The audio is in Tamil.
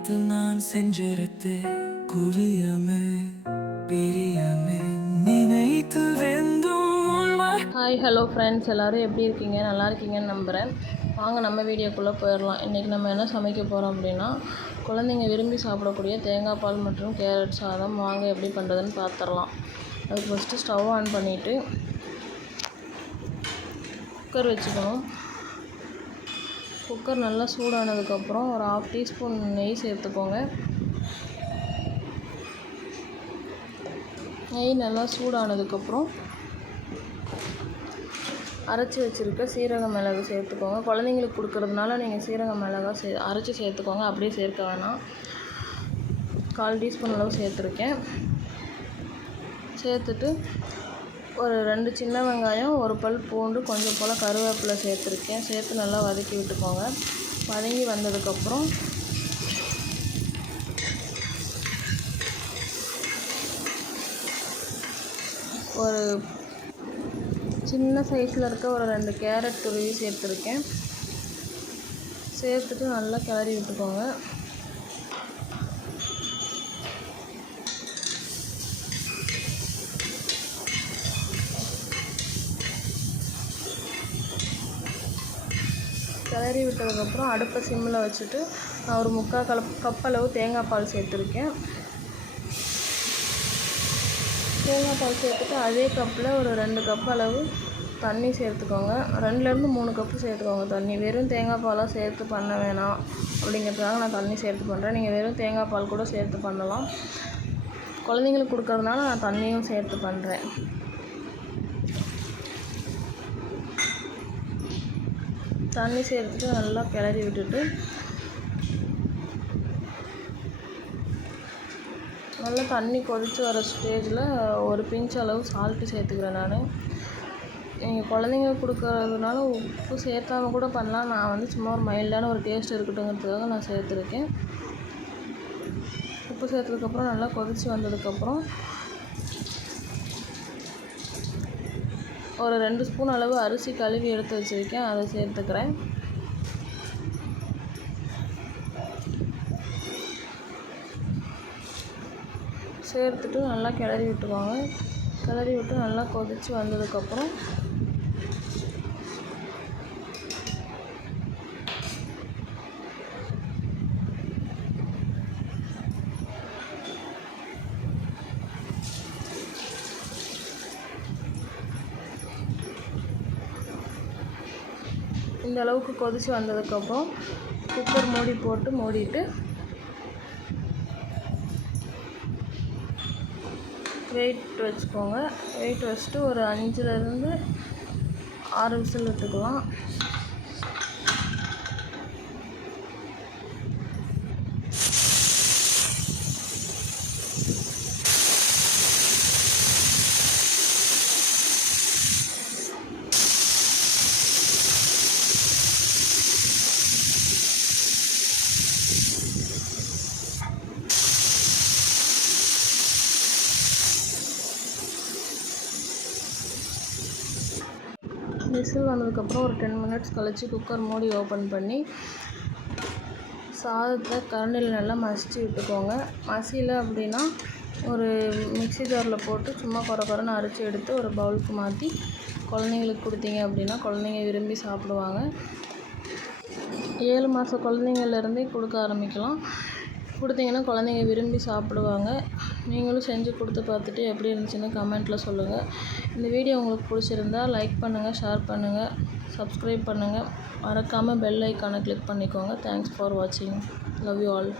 நேரத்தில் நான் செஞ்சிருத்து குவியமே பிரியமே நினைத்து வெந்தும் ஹாய் ஹலோ ஃப்ரெண்ட்ஸ், எல்லோரும் எப்படி இருக்கீங்க? நல்லா இருக்கீங்கன்னு நம்புகிறேன். வாங்க நம்ம வீடியோக்குள்ளே போயிடலாம். இன்றைக்கி நம்ம என்ன சமைக்க போகிறோம் அப்படின்னா, குழந்தைங்க விரும்பி சாப்பிடக்கூடிய தேங்காய் பால் மற்றும் கேரட் சாதம். வாங்க எப்படி பண்ணுறதுன்னு பார்த்துடலாம். அதுக்கு ஃபஸ்ட்டு ஸ்டவ் ஆன் பண்ணிவிட்டு குக்கர் வச்சுக்கணும். குக்கர் நல்லா சூடானதுக்கப்புறம் ஒரு 1/2 டீஸ்பூன் நெய் சேர்த்துக்கோங்க. நெய் நல்லா சூடானதுக்கப்புறம் அரைச்சி வச்சுருக்க சீரக மிளகு சேர்த்துக்கோங்க. குழந்தைங்களுக்கு கொடுக்குறதுனால நீங்கள் சீரக மிளகா அரைச்சி சேர்த்துக்கோங்க, அப்படியே சேர்க்க வேணாம். 1/4 டீஸ்பூன் அளவு சேர்த்துருக்கேன். சேர்த்துட்டு ஒரு 2 சின்ன வெங்காயம், ஒரு பல் பூண்டு, கொஞ்சம் போல் கருவேப்பிலை சேர்த்துருக்கேன். சேர்த்து நல்லா வதக்கி விட்டுக்கோங்க. வதங்கி வந்ததுக்கப்புறம் ஒரு சின்ன சைஸில் இருக்க ஒரு 2 கேரட் துருவி சேர்த்துருக்கேன். சேர்த்துட்டு நல்லா கிளறி விட்டுக்கோங்க. கிளறி விட்டதுக்கப்புறம் அடுப்பை சிம்மில் வச்சுட்டு நான் ஒரு 3/4 கப் அளவு தேங்காய் பால் சேர்த்துருக்கேன். தேங்காய் பால் சேர்த்துட்டு அதே கப்பில் ஒரு 2 கப் அளவு தண்ணி சேர்த்துக்கோங்க. 2லேருந்து 3 கப்பு சேர்த்துக்கோங்க தண்ணி. வெறும் தேங்காய் பாலாக சேர்த்து பண்ண வேணாம் அப்படிங்கிறதுக்காக நான் தண்ணி சேர்த்து பண்ணுறேன். நீங்கள் வெறும் தேங்காய் பால் கூட சேர்த்து பண்ணலாம். குழந்தைங்களுக்கு கொடுக்கறதுனால நான் தண்ணியும் சேர்த்து பண்ணுறேன். தண்ணி சேர்த்துட்டு நல்லா கிளறி விட்டுட்டு நல்லா தண்ணி கொதித்து வர ஸ்டேஜில் ஒரு பிஞ்ச் அளவு சால்ட்டு சேர்த்துக்கிறேன் நான். நீங்கள் குழந்தைங்களுக்கு கொடுக்கறதுனால உப்பு சேர்த்தாம கூட பண்ணலாம். நான் சும்மா ஒரு மைல்டான ஒரு டேஸ்ட் இருக்கட்டுங்கிறதுக்காக நான் சேர்த்துருக்கேன். உப்பு சேர்த்ததுக்கப்புறம் நல்லா கொதித்து வந்ததுக்கப்புறம் ஒரு 2 ஸ்பூன் அளவு அரிசி கழுவி எடுத்து வச்சுருக்கேன், அதை சேர்த்துக்கிறேன். சேர்த்துட்டு நல்லா கிளறி விட்டுக்கோங்க. கிளறி விட்டு நல்லா கொதித்து வந்ததுக்கப்புறம் இந்த அளவுக்கு கொதித்து வந்ததுக்கப்புறம் குக்கர் மூடி போட்டு மூடிட்டு வெயிட் வச்சுக்கோங்க. வெயிட் வச்சுட்டு ஒரு 5லேருந்து 6 விசில் விட்டுக்கலாம். விசில் வந்ததுக்கப்புறம் ஒரு 10 மினிட்ஸ் கழித்து குக்கர் மூடி ஓப்பன் பண்ணி சாதத்தை கரண்டியில் நல்லா மசிச்சு விட்டுக்கோங்க. மசியலை அப்படின்னா ஒரு மிக்ஸி ஜாரில் போட்டு சும்மா குறைன்னு அரைச்சி எடுத்து ஒரு பவுலுக்கு மாற்றி குழந்தைங்களுக்கு கொடுத்தீங்க அப்படின்னா குழந்தைங்க விரும்பி சாப்பிடுவாங்க. 7 மாத குழந்தைங்கள்லேருந்தே கொடுக்க ஆரம்பிக்கலாம். கொடுத்தீங்கன்னா குழந்தைங்க விரும்பி சாப்பிடுவாங்க. நீங்களும் செஞ்சு கொடுத்து பார்த்துட்டு எப்படி இருந்துச்சுன்னு கமெண்ட்டில் சொல்லுங்கள். இந்த வீடியோ உங்களுக்கு பிடிச்சிருந்தா லைக் பண்ணுங்கள், ஷேர் பண்ணுங்கள், சப்ஸ்கிரைப் பண்ணுங்கள். மறக்காமல் பெல் ஐக்கானை கிளிக் பண்ணிக்கோங்க. தேங்க்ஸ் ஃபார் வாட்சிங். Love you all.